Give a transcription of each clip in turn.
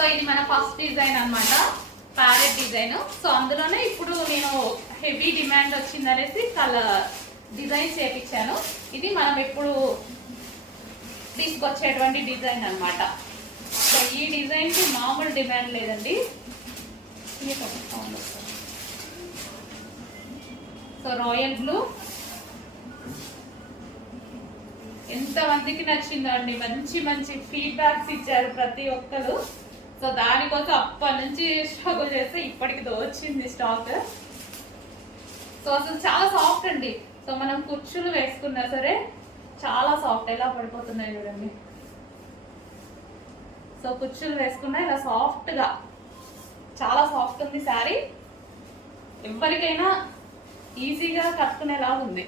So ఇది మన first design అన్నమాట, ప్యారెట్ డిజైన్. సో అందులోనే ఇప్పుడు నేను హెవీ డిమాండ్ వచ్చిందనేసి కలర్ డిజైన్ చేపించాను. ఇది మనం ఎప్పుడు తీసుకొచ్చేటువంటి డిజైన్ అన్నమాట. సో ఈ డిజైన్ కి మామూలు డిమాండ్ లేదండి. సో రాయల్ బ్లూ ఎంత మందికి నచ్చిందో అండి, మంచి మంచి ఫీడ్బ్యాక్స్ ఇచ్చారు ప్రతి ఒక్కరు. సో దానికోసం అప్పటి నుంచి స్ట్రగుల్ చేస్తే ఇప్పటికి వచ్చింది స్టాక్. సో అసలు చాలా సాఫ్ట్ అండి. సో మనం కుర్చీలు వేసుకున్నా సరే చాలా సాఫ్ట్, ఎలా పడిపోతున్నాయి చూడండి. సో కుర్చీలు వేసుకున్నా ఇలా సాఫ్ట్ గా చాలా సాఫ్ట్ ఉంది శారీ. ఎవరికైనా ఈజీగా కట్టుకునేలాగా ఉంది.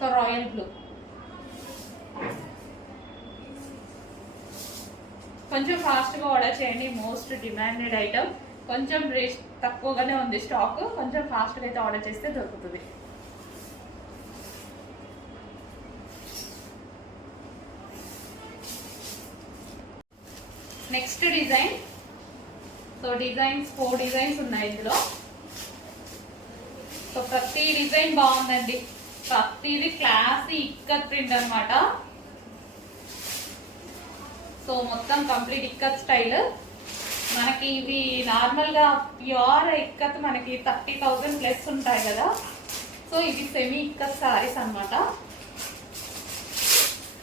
సో రాయల్ బ్లూ కొంచెం ఫాస్ట్గా ఆర్డర్ చేయండి, మోస్ట్ డిమాండెడ్ ఐటమ్. కొంచెం రేట్ తక్కువగానే ఉంది స్టాక్, కొంచెం ఫాస్ట్గా అయితే ఆర్డర్ చేస్తే దొరుకుతుంది. Next design. So designs 4 designs ఉన్నాయి ఇందులో. సో ప్రతి డిజైన్ బాగుందండి, ప్రతిది క్లాసీ ఇక్కత్ ప్రింట్ అనమాట. సో మొత్తం కంప్లీట్ ఇక్కత్ స్టైల్. మనకి ఇవి నార్మల్ గా ప్యూర్ ఇక్కత్ మనకి 30,000 ప్లస్ ఉంటాయి కదా. సో ఇవి సెమీ ఇక్కత్ సారీస్ అనమాట.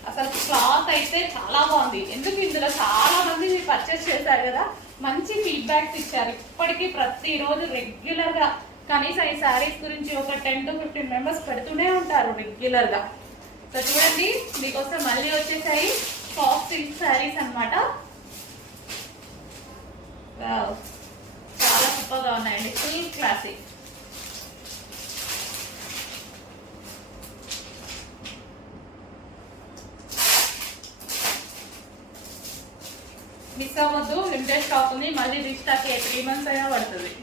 అసలు క్లాత్ అయితే చాలా బాగుంది. ఎందుకు ఇందులో చాలా మంది పర్చేస్ చేశారు కదా, మంచి ఫీడ్బ్యాక్స్ ఇచ్చారు. ఇప్పటికీ ప్రతిరోజు రెగ్యులర్ గా కనీసం ఈ శారీస్ గురించి ఒక 10 to 15 మెంబర్స్ పెడుతూనే ఉంటారు రెగ్యులర్ గా. సో చూడండి మీకోసం మళ్ళీ వచ్చేసాయి సాఫ్ట్ సిల్క్ శారీస్ అనమాట. చాలా సూపర్ గా ఉన్నాయండి, ఫుల్ క్లాసిక్. మిస్ అవ్వద్దు, లిమిటెడ్ స్టాక్ ఉంది. మళ్ళీ రీస్టాక్ 3 months అయినా పడుతుంది.